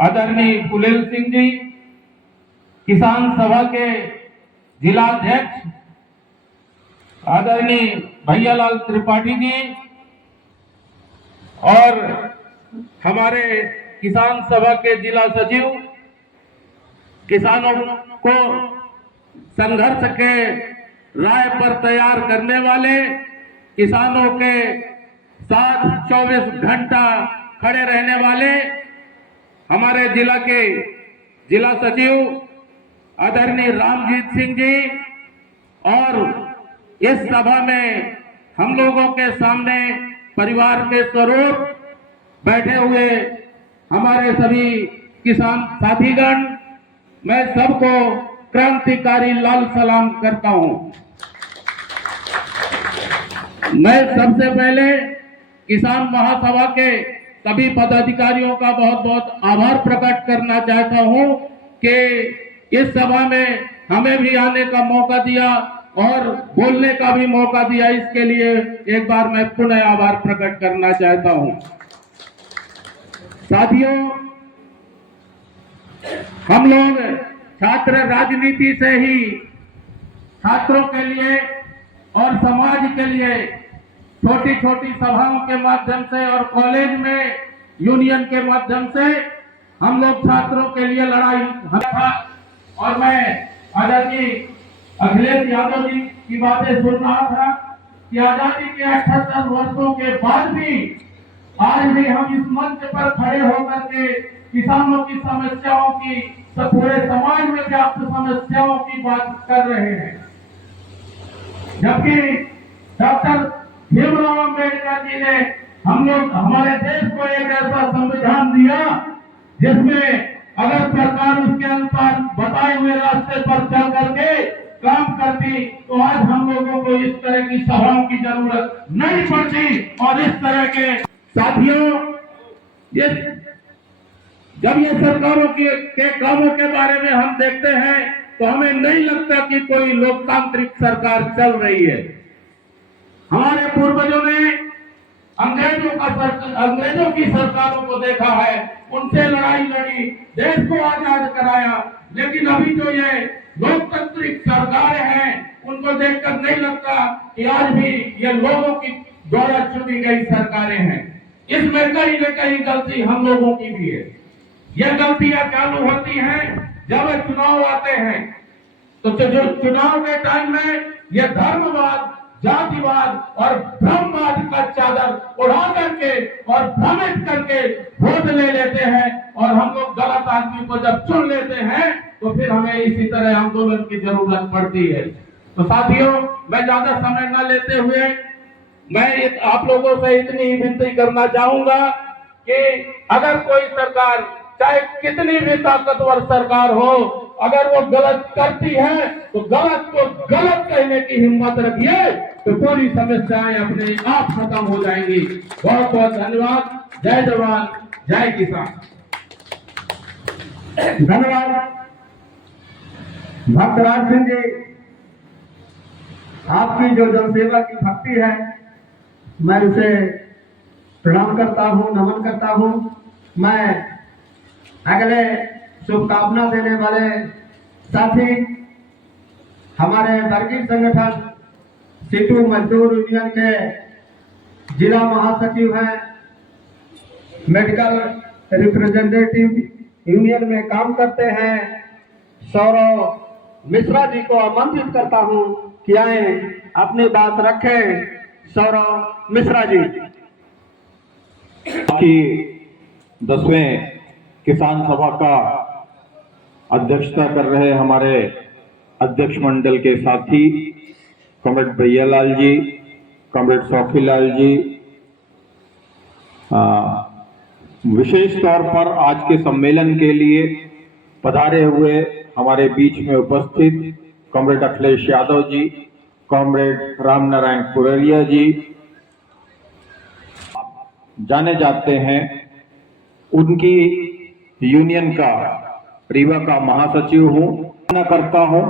आदरणीय फुलेल सिंह जी, किसान सभा के जिलाध्यक्ष आदरणीय भैयालाल त्रिपाठी जी और हमारे किसान सभा के जिला सचिव, किसानों को संघर्ष के राह पर तैयार करने वाले, किसानों के साथ 24 घंटा खड़े रहने वाले हमारे जिला के जिला सचिव आदरणीय रामजीत सिंह जी और इस सभा में हम लोगों के सामने परिवार के स्वरूप बैठे हुए हमारे सभी किसान साथीगण, मैं सबको क्रांतिकारी लाल सलाम करता हूं। मैं सबसे पहले किसान महासभा के सभी पदाधिकारियों का बहुत बहुत आभार प्रकट करना चाहता हूं कि इस सभा में हमें भी आने का मौका दिया और बोलने का भी मौका दिया। इसके लिए एक बार मैं पुनः आभार प्रकट करना चाहता हूं। साथियों, हम लोग छात्र राजनीति से ही छात्रों के लिए और समाज के लिए छोटी छोटी सभाओं के माध्यम से और कॉलेज में यूनियन के माध्यम से हम लोग छात्रों के लिए लड़ाई था। और मैं आजादी अखिलेश यादव जी की बातें सुन रहा था कि आजादी के 78 वर्षों के बाद भी आज भी हम इस मंच पर खड़े होकर के किसानों की समस्याओं की, पूरे समाज में व्याप्त समस्याओं की बात कर रहे हैं। जबकि डॉक्टर भीमराव अम्बेडकर जी ने हमारे देश को एक ऐसा संविधान दिया जिसमें अगर सरकार उसके अनुसार बताए हुए रास्ते पर चल करके काम करती तो आज हम लोगों को इस तरह की सभाओं की जरूरत नहीं पड़ती। और इस तरह के साथियों, जब ये सरकारों के कामों के बारे में हम देखते हैं तो हमें नहीं लगता कि कोई लोकतांत्रिक सरकार चल रही है। हमारे पूर्वजों ने अंग्रेजों की सरकारों को देखा है, उनसे लड़ाई लड़ी, देश को आजाद कराया, लेकिन अभी जो ये लोकतांत्रिक सरकारें हैं उनको देखकर नहीं लगता कि आज भी ये लोगों की द्वारा चुनी गई सरकारें हैं। इसमें कहीं न कहीं गलती हम लोगों की भी है। ये गलतियां चालू होती हैं जब चुनाव आते हैं, तो जो चुनाव के टाइम में ये धर्मवाद, जातिवाद और ब्रह्मवाद का चादर उड़ा करके और भ्रमित करके वोट ले लेते हैं और हम लोग गलत आदमी को जब चुन लेते हैं तो फिर हमें इसी तरह आंदोलन की जरूरत पड़ती है। तो साथियों, मैं ज्यादा समय न लेते हुए मैं आप लोगों से इतनी ही विनती करना चाहूंगा कि अगर कोई सरकार, चाहे कितनी भी ताकतवर सरकार हो, अगर वो गलत करती है तो गलत को गलत कहने की हिम्मत रखिए, तो पूरी समस्याएं अपने आप खत्म हो जाएंगी। बहुत बहुत धन्यवाद। जय जवान, जय किसान। धन्यवाद भक्तराज सिंह जी, आपकी जो जनसेवा की भक्ति है मैं उसे प्रणाम करता हूँ, नमन करता हूँ। मैं अगले शुभकामना देने वाले साथी हमारे वर्गीय संगठन सीटू मजदूर यूनियन के जिला महासचिव हैं, मेडिकल रिप्रेजेंटेटिव यूनियन में काम करते हैं, सौरव मिश्रा जी को आमंत्रित करता हूं कि आए अपनी बात रखें। सौरव मिश्रा जी। की 10वें किसान सभा का अध्यक्षता कर रहे हमारे अध्यक्ष मंडल के साथी कॉमरेड भैयालाल जी, कॉमरेड सौखीलाल जी, विशेष तौर पर आज के सम्मेलन के लिए पधारे हुए हमारे बीच में उपस्थित कॉमरेड अखिलेश यादव जी, कॉमरेड राम नारायण पुररिया जी, जाने जाते हैं उनकी यूनियन का रीवा का महासचिव हूं। करता हूं,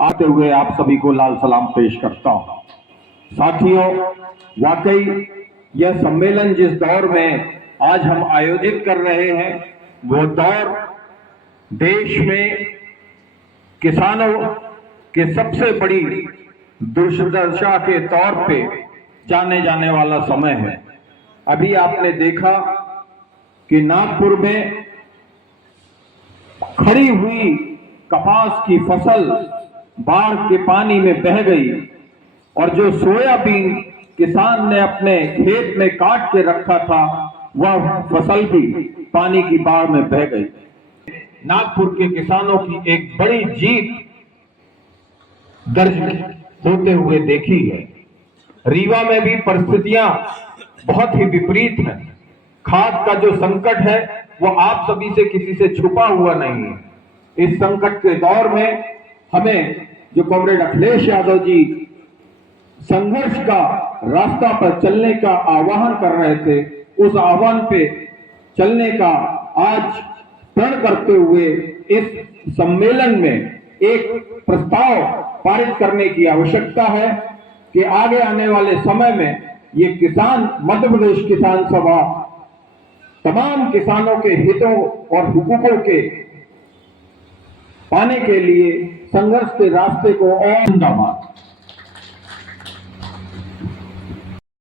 आते हुए आप सभी को लाल सलाम पेश करता हूं। साथियों, वाकई यह सम्मेलन जिस दौर में आज हम आयोजित कर रहे हैं, वो दौर देश में किसानों के सबसे बड़ी दुर्दशा के तौर पे जाने जाने वाला समय है। अभी आपने देखा कि नागपुर में खड़ी हुई कपास की फसल बाढ़ के पानी में बह गई और जो सोयाबीन किसान ने अपने खेत में काट के रखा था वह फसल भी पानी की बाढ़ में बह गई। नागपुर के किसानों की एक बड़ी जीत दर्ज होते हुए देखी है। रीवा में भी परिस्थितियां बहुत ही विपरीत हैं। खाद का जो संकट है वो आप सभी से किसी से छुपा हुआ नहीं है। इस संकट के दौर में हमें जो कॉमरेड अखिलेश यादव जी संघर्ष का रास्ता पर चलने का आह्वान कर रहे थे, उस आह्वान पे चलने का आज प्रण करते हुए इस सम्मेलन में एक प्रस्ताव पारित करने की आवश्यकता है कि आगे आने वाले समय में ये किसान मध्य प्रदेश किसान सभा तमाम किसानों के हितों और हुकूकों के पाने के लिए संघर्ष के रास्ते को और जिंदाबाद।